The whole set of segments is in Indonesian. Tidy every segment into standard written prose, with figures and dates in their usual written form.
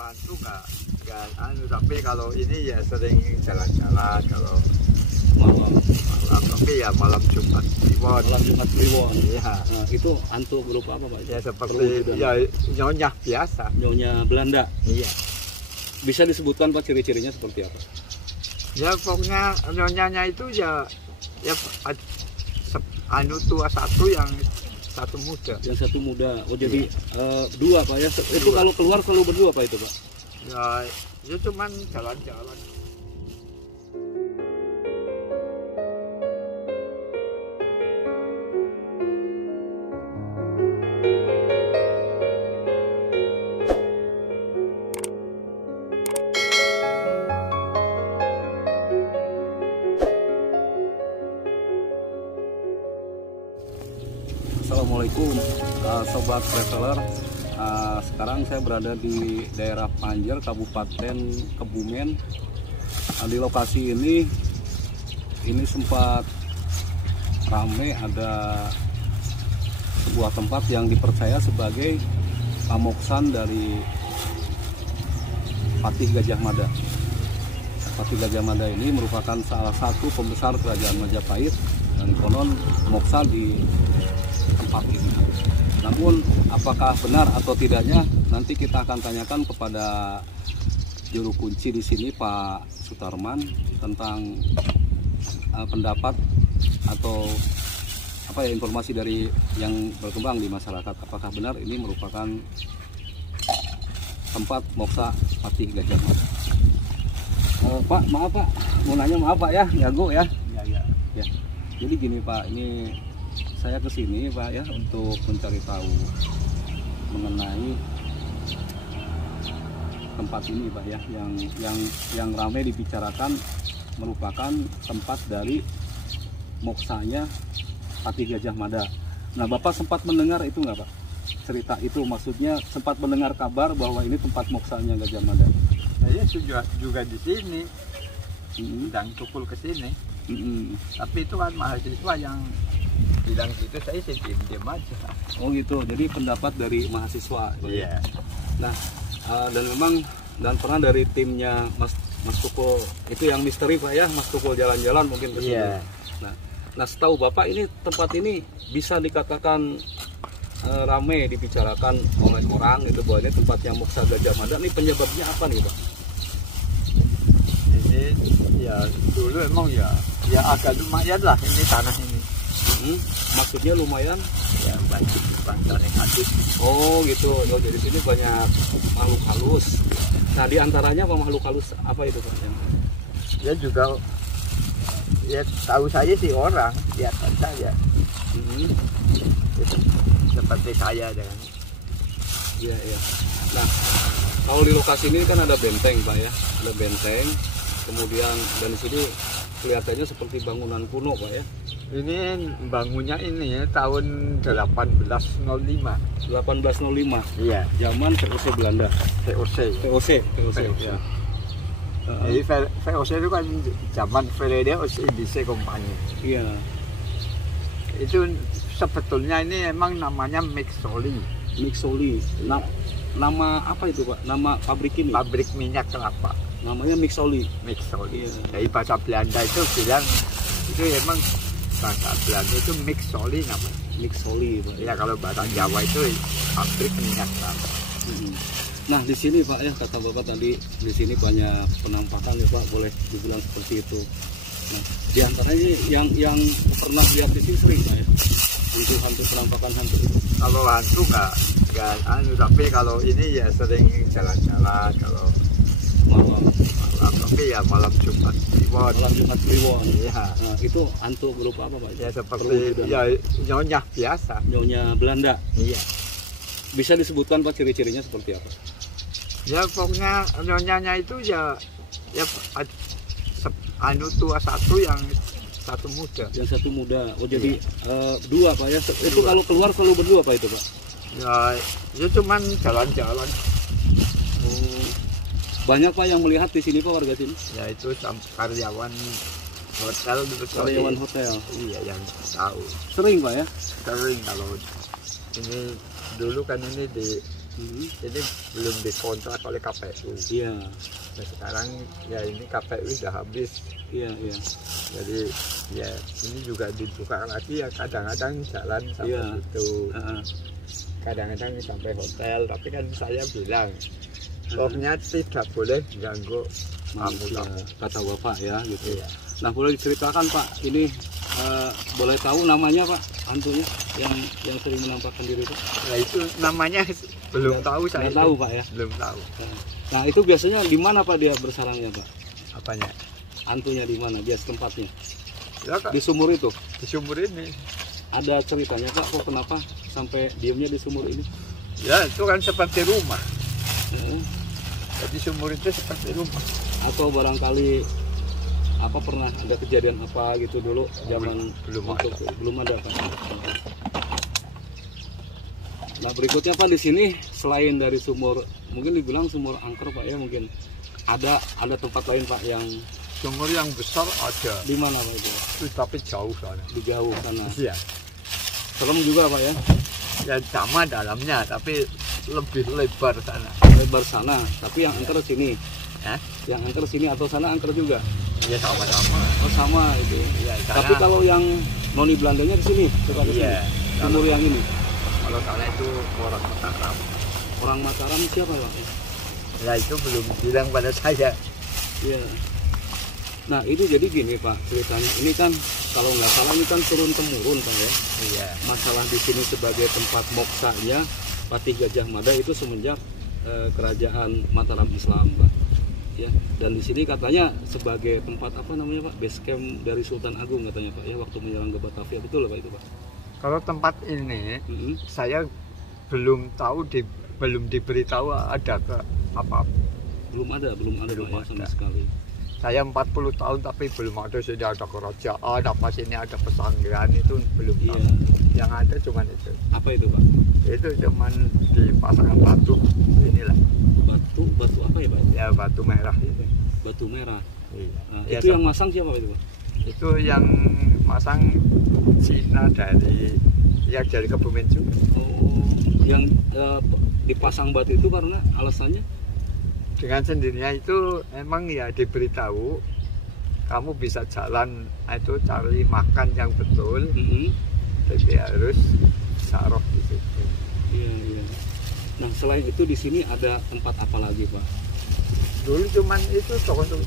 hantu nggak anu, tapi kalau ini ya sering jalan-jalan kalau malam, tapi ya malam Jumat Kliwon. Malam Jumat Kliwon. Iya. Nah, itu hantu berupa apa Pak? Ya seperti ya nyonya biasa. Nyonya Belanda. Iya. Bisa disebutkan Pak ciri-cirinya seperti apa? Ya pokoknya nyonyanya itu ya anu tua satu, yang satu muda. Yang satu muda. Oh jadi dua Pak ya? Itu Dua. kalau keluar selalu berdua Pak itu Pak? Ya cuman jalan-jalan. Assalamualaikum Sobat Traveler. Sekarang saya berada di daerah Panjer, Kabupaten Kebumen. Di lokasi ini sempat ramai, ada sebuah tempat yang dipercaya sebagai pamoksan dari Patih Gajah Mada. Patih Gajah Mada ini merupakan salah satu pembesar kerajaan Majapahit dan konon moksa di tempat ini. Namun apakah benar atau tidaknya nanti kita akan tanyakan kepada juru kunci di sini Pak Sutarman tentang pendapat atau apa ya, informasi dari yang berkembang di masyarakat. Apakah benar ini merupakan tempat moksa Patih Gajah Mada? Pak, maaf Pak, mau nanya, maaf Pak ya, jago ya. Ya. Jadi gini Pak, ini saya kesini Pak ya untuk mencari tahu mengenai tempat ini Pak ya, yang ramai dibicarakan merupakan tempat dari moksanya Patih Gajah Mada. Nah Bapak sempat mendengar itu nggak Pak? Cerita itu maksudnya sempat mendengar kabar bahwa ini tempat moksanya Gajah Mada. Saya juga di sini, sedang tukul ke sini. Tapi itu kan mahasiswa yang bilang gitu, saya sih diam aja. Oh gitu, jadi pendapat dari mahasiswa. Iya. Nah, dan pernah dari timnya Mas Tukul itu yang misteri Pak ya, Mas Tukul jalan-jalan mungkin ke sini. Iya. Nah, setahu Bapak ini tempat ini bisa dikatakan ramai dibicarakan oleh orang itu bahwa ini tempatnya moksa Gajah Mada. Ini penyebabnya apa nih Pak? Ini ya dulu emang ya agak lumayan lah ini tanah ini. Maksudnya lumayan Ya banyak yang hadis. Oh gitu. Oh, jadi sini banyak makhluk halus. Nah diantaranya apa makhluk halus apa itu Pak? Ya juga ya tahu saya sih orang kelihatan saja. Seperti saya dengan. Iya. Nah kalau di lokasi ini kan ada benteng Pak ya, ada benteng. Kemudian dan di sini kelihatannya seperti bangunan kuno Pak ya. Ini bangunnya ini ya tahun 1805. 1805. Iya. Zaman VOC Belanda. VOC. Ya. Jadi VOC itu kan zaman Verenigde Indische Compagnie. Iya. Itu sebetulnya ini emang namanya Mixoli. Nama apa itu Pak? Nama pabrik ini? Pabrik minyak kelapa. Namanya Mixoli. Mixoli. Iya. Dari bahasa Belanda itu bilang itu emang bahasa Belanda itu Mixoli namanya. Mixoli Pak. Ya kalau bahasa Jawa itu pabrik minyak kelapa. Nah di sini Pak ya, kata Bapak tadi di sini banyak penampakan ya Pak, boleh dibilang seperti itu. Nah di antaranya yang pernah lihat di sini sering Pak ya, hantu penampakan hantu itu. Kalau hantu nggak anu, tapi kalau ini ya sering jalan-jalan kalau malam, tapi ya malam Jumat Kliwon. Malam Jumat Kliwon. Iya. Nah itu hantu berupa apa Pak? Ya seperti ya nyonya biasa. Nyonya Belanda. Iya. Bisa disebutkan Pak ciri-cirinya seperti apa? Ya pokoknya nyonyanya itu ya anu tua satu, yang satu muda. Yang satu muda. Oh jadi dua Pak ya. Itu kalau keluar selalu berdua Pak itu Pak? Ya cuman jalan-jalan. Banyak Pak yang melihat di sini Pak, warga sini? Ya itu karyawan hotel gitu. Karyawan hotel. Iya yang tahu. Sering Pak ya? Sering kalau ini dulu kan ini di ini belum dikontrak oleh KPU. Iya. Nah, sekarang ya ini KPU sudah habis. Iya. Jadi ya ini juga dibuka lagi ya, kadang-kadang jalan sampai situ. Kadang-kadang sampai hotel, tapi kan saya bilang pokoknya tidak boleh ganggu manusia, kata Bapak ya gitu. Iya. Nah, boleh diceritakan Pak, ini boleh tahu namanya Pak, hantunya yang sering menampakkan diri itu? Nah itu namanya belum tahu saya. Nggak tahu Pak ya? Belum tahu. Nah itu biasanya di mana Pak dia bersarangnya Pak? Apanya? Hantunya di mana? Bias tempatnya? Ya, Kak, di sumur itu? di sumur ini. Ada ceritanya Pak, kok kenapa sampai diamnya di sumur ini? Ya itu kan seperti rumah. Jadi sumur itu seperti rumah. Atau barangkali apa pernah ada kejadian apa gitu dulu zaman belum ada Pak. Nah berikutnya Pak, di sini selain dari sumur, mungkin dibilang sumur angker Pak ya, mungkin ada tempat lain Pak yang sumur yang besar ada. Di mana Pak itu? Tapi jauh sana. Di jauh sana. Iya. Serem juga Pak ya? Ya sama dalamnya, tapi lebih lebar sana. Lebar sana, tapi yang angker sini. Yang angker sini atau sana angker juga? Ya sama-sama. Oh sama itu. Ya, tapi kalau yang noni Belandanya di sini, suka di sini. Sumur yang ini. Kalau sana itu orang Mataram. Orang Mataram siapa Pak? Ya itu belum bilang pada saya. Iya. Nah itu jadi gini Pak ceritanya. Ini kan kalau nggak salah ini kan turun temurun Pak ya. Iya. Masalah di sini sebagai tempat moksanya Patih Gajah Mada itu semenjak kerajaan Mataram Islam Pak. Ya, dan di sini katanya sebagai tempat apa namanya Pak, base camp dari Sultan Agung katanya Pak ya, waktu menyerang ke Batavia, betul Pak itu Pak? Kalau tempat ini saya belum tahu, belum diberitahu ada ke apa. Belum ada Pak, sama sekali. Saya 40 tahun tapi belum ada, sudah ada kerajaan, apa sini ada pesanggrahan, itu belum tahu. Yang ada cuman itu. Apa itu Pak? Itu cuman dipasang batu inilah. Batu apa ya Pak? Ya batu merah itu. Batu merah. Iya. Nah, ya, itu yang masang siapa Pak itu Pak? Itu yang masang Cina dari Kebumen juga. Oh, yang dipasang batu itu karena alasannya? Dengan sendirinya itu emang ya diberitahu kamu bisa jalan itu cari makan yang betul, tapi harus saroh di situ. Iya. Nah selain itu di sini ada tempat apa lagi Pak? Dulu cuman itu untuk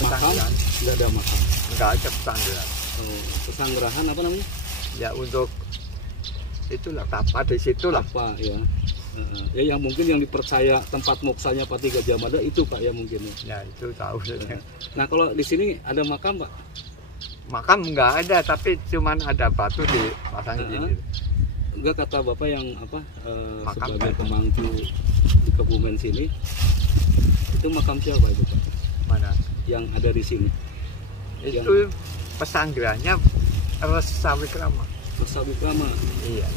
pesanggrahan. Nggak ada makam. Nggak ada pesanggrahan. Oh, pesanggrahan apa namanya? Ya untuk itulah tapa di situ lah. Tapa ya. Ya yang mungkin yang dipercaya tempat moksanya Patih Gajah Mada itu Pak ya mungkin ya. Ya itu tahu saja. Nah kalau di sini ada makam Pak? Makam nggak ada, tapi cuman ada batu dipasang gini. Enggak, kata Bapak yang apa sebagai pemangku di Kebumen sini, itu makam siapa itu Pak? Mana? Yang ada di sini? Itu pesanggrahannya Resawikrama. Resawikrama. Iya.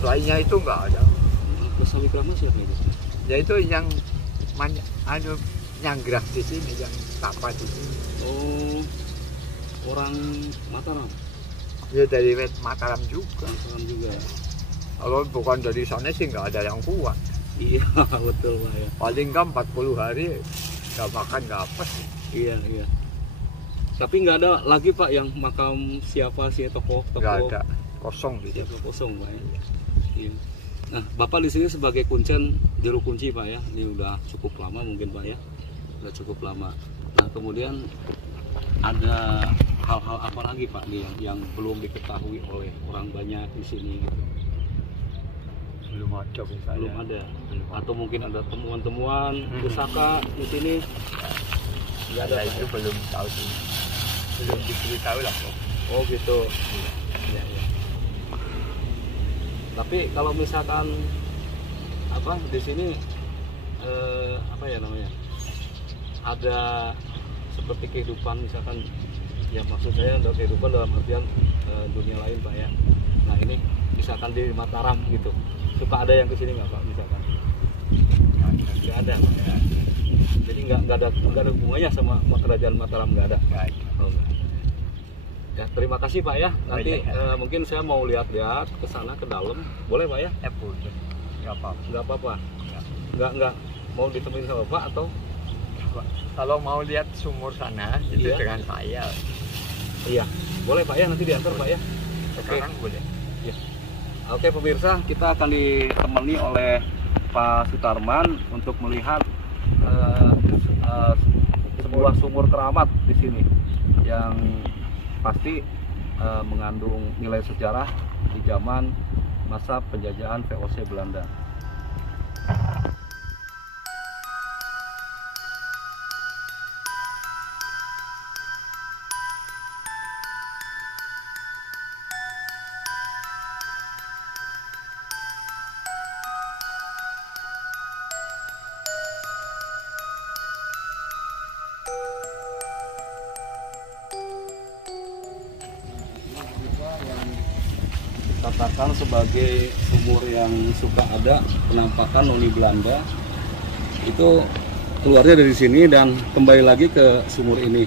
Lainnya itu nggak ada. Resawikrama siapa itu? Ya itu yang nyanggrah di sini, yang tapa di sini. Oh, orang Mataram. Ya dari Mataram juga. Mataram juga. Kalau bukan dari sana sih nggak ada yang kuat. Iya betul Pak ya. Paling nggak 40 hari nggak makan nggak apa sih. Iya. Tapi nggak ada lagi Pak yang makam siapa sih tokoh? Nggak ada, kosong di situ. Kosong Pak ya. Iya. Nah Bapak di sini sebagai kuncen juru kunci Pak ya. Ini udah cukup lama mungkin Pak ya. Udah cukup lama. Nah kemudian ada hal-hal apa lagi Pak nih yang belum diketahui oleh orang banyak di sini gitu? Belum ada misalnya. Belum ada. Atau mungkin ada temuan-temuan pusaka di sini? Nggak ada, itu belum tahu sih. Belum diberitahu lah kok. Oh gitu. Ya. Tapi kalau misalkan apa di sini apa ya namanya? Ada seperti kehidupan misalkan, ya maksud saya ada kehidupan dalam artian dunia lain Pak ya. Nah ini misalkan di Mataram gitu, suka ada yang kesini nggak Pak misalkan? Nggak ada Pak ya. Jadi nggak ada hubungannya sama kerajaan Mataram, nggak ada. Oh, ya terima kasih Pak ya. Nanti mungkin saya mau lihat-lihat ke sana ke dalam, boleh Pak ya? Boleh. nggak apa-apa. Nggak apa-apa. Ya. Nggak mau ditemenin sama Bapak atau? Kalau mau lihat sumur sana itu Iya. dengan saya. Iya, boleh Pak ya, nanti diantar Pak ya. Sekarang boleh. Oke pemirsa, kita akan ditemani oleh Pak Sutarman untuk melihat sebuah sumur keramat di sini yang pasti mengandung nilai sejarah di zaman masa penjajahan VOC Belanda. Katakan sebagai sumur yang suka ada penampakan noni Belanda itu keluarnya dari sini dan kembali lagi ke sumur ini.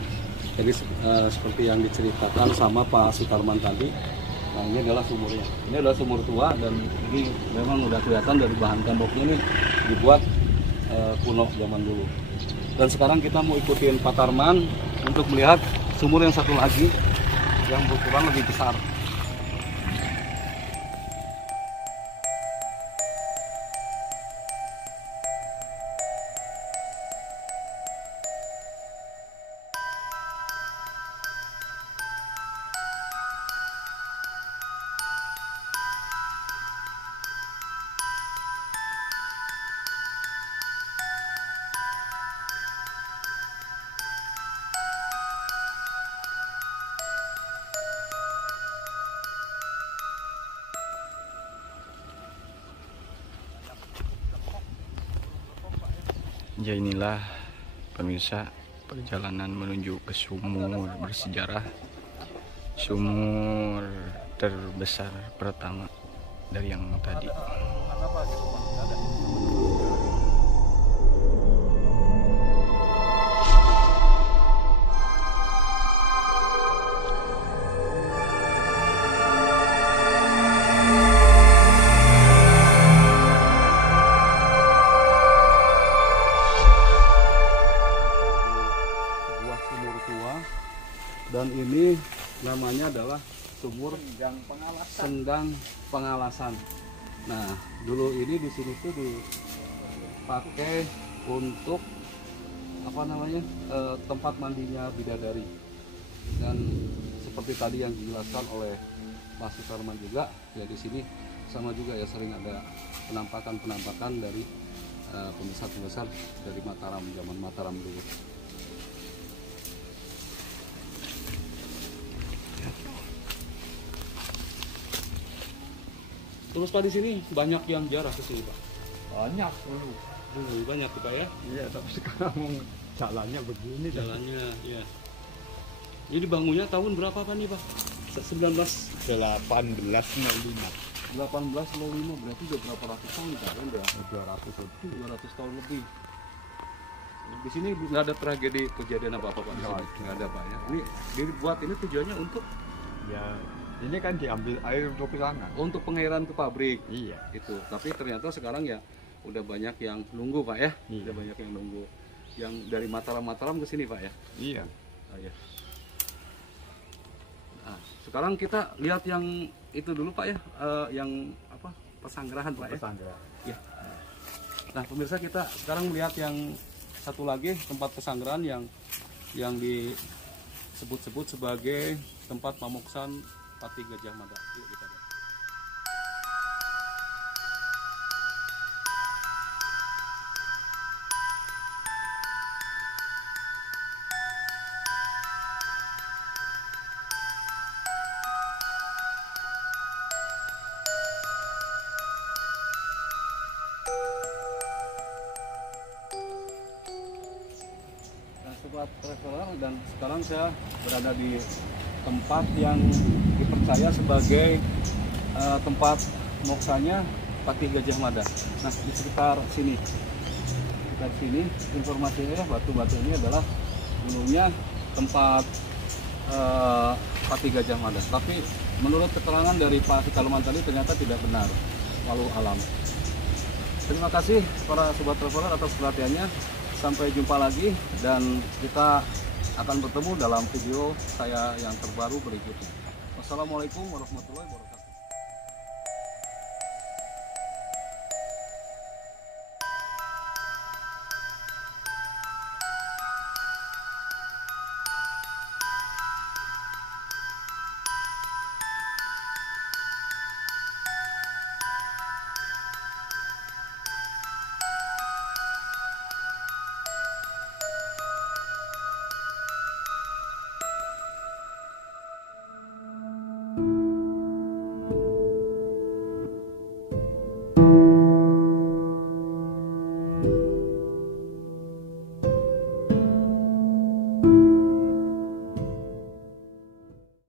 Jadi seperti yang diceritakan sama Pak Sutarman tadi, nah ini adalah sumurnya. Ini adalah sumur tua dan ini memang udah kelihatan dari bahan temboknya ini dibuat kuno zaman dulu. Dan sekarang kita mau ikutin Pak Tarman untuk melihat sumur yang satu lagi yang berukuran lebih besar. Ya inilah pemirsa perjalanan menuju ke sumur bersejarah, sumur terbesar pertama dari yang tadi. Dan ini namanya adalah sumur Senggang Pengalasan. Nah, dulu ini di sini tuh dipakai untuk apa namanya tempat mandinya bidadari. Dan seperti tadi yang dijelaskan oleh Pak Sutarman juga, ya di sini sama juga ya sering ada penampakan dari pembesar-pembesar dari Mataram, zaman Mataram dulu. Terus Pak di sini banyak yang jarah ke sini Pak. Banyak dulu. Banyak Pak ya. Iya, tapi sekarang jalannya begini. Jalannya, ya. Jadi bangunnya tahun berapa Pak nih Pak? 1805. 1805 berarti udah berapa ratus tahun Pak? Udah 200 lebih. 200 tahun lebih. Di sini nggak ada tragedi kejadian apa-apa Pak? Nggak ada Pak ya. Ini dibuat ini tujuannya untuk Ya, ini kan diambil air untuk ke sana. untuk pengairan ke pabrik. Iya. Itu. Tapi ternyata sekarang ya udah banyak yang nunggu Pak ya. Iya. Udah banyak yang nunggu. Yang dari Mataram ke sini Pak ya. Iya. Oh, ya. Nah, sekarang kita lihat yang itu dulu Pak ya, yang apa pesanggerahan Pak ya. Pesantren. Ya. Nah pemirsa, kita sekarang melihat yang satu lagi tempat pesanggeran yang disebut-sebut sebagai tempat pamuksan Pati Gajah Mada. Yuk kita lihat. Sobat traveler, dan sekarang saya berada di tempat yang dipercaya sebagai tempat moksanya Pati Gajah Mada. Nah di sekitar sini, informasinya batu-batu ini adalah dulunya tempat Pati Gajah Mada. Tapi menurut keterangan dari Pak Sutarman tadi ternyata tidak benar, walau alam. Terima kasih para sobat traveler atas perhatiannya. Sampai jumpa lagi dan kita akan bertemu dalam video saya yang terbaru berikutnya. Wassalamualaikum warahmatullahi wabarakatuh.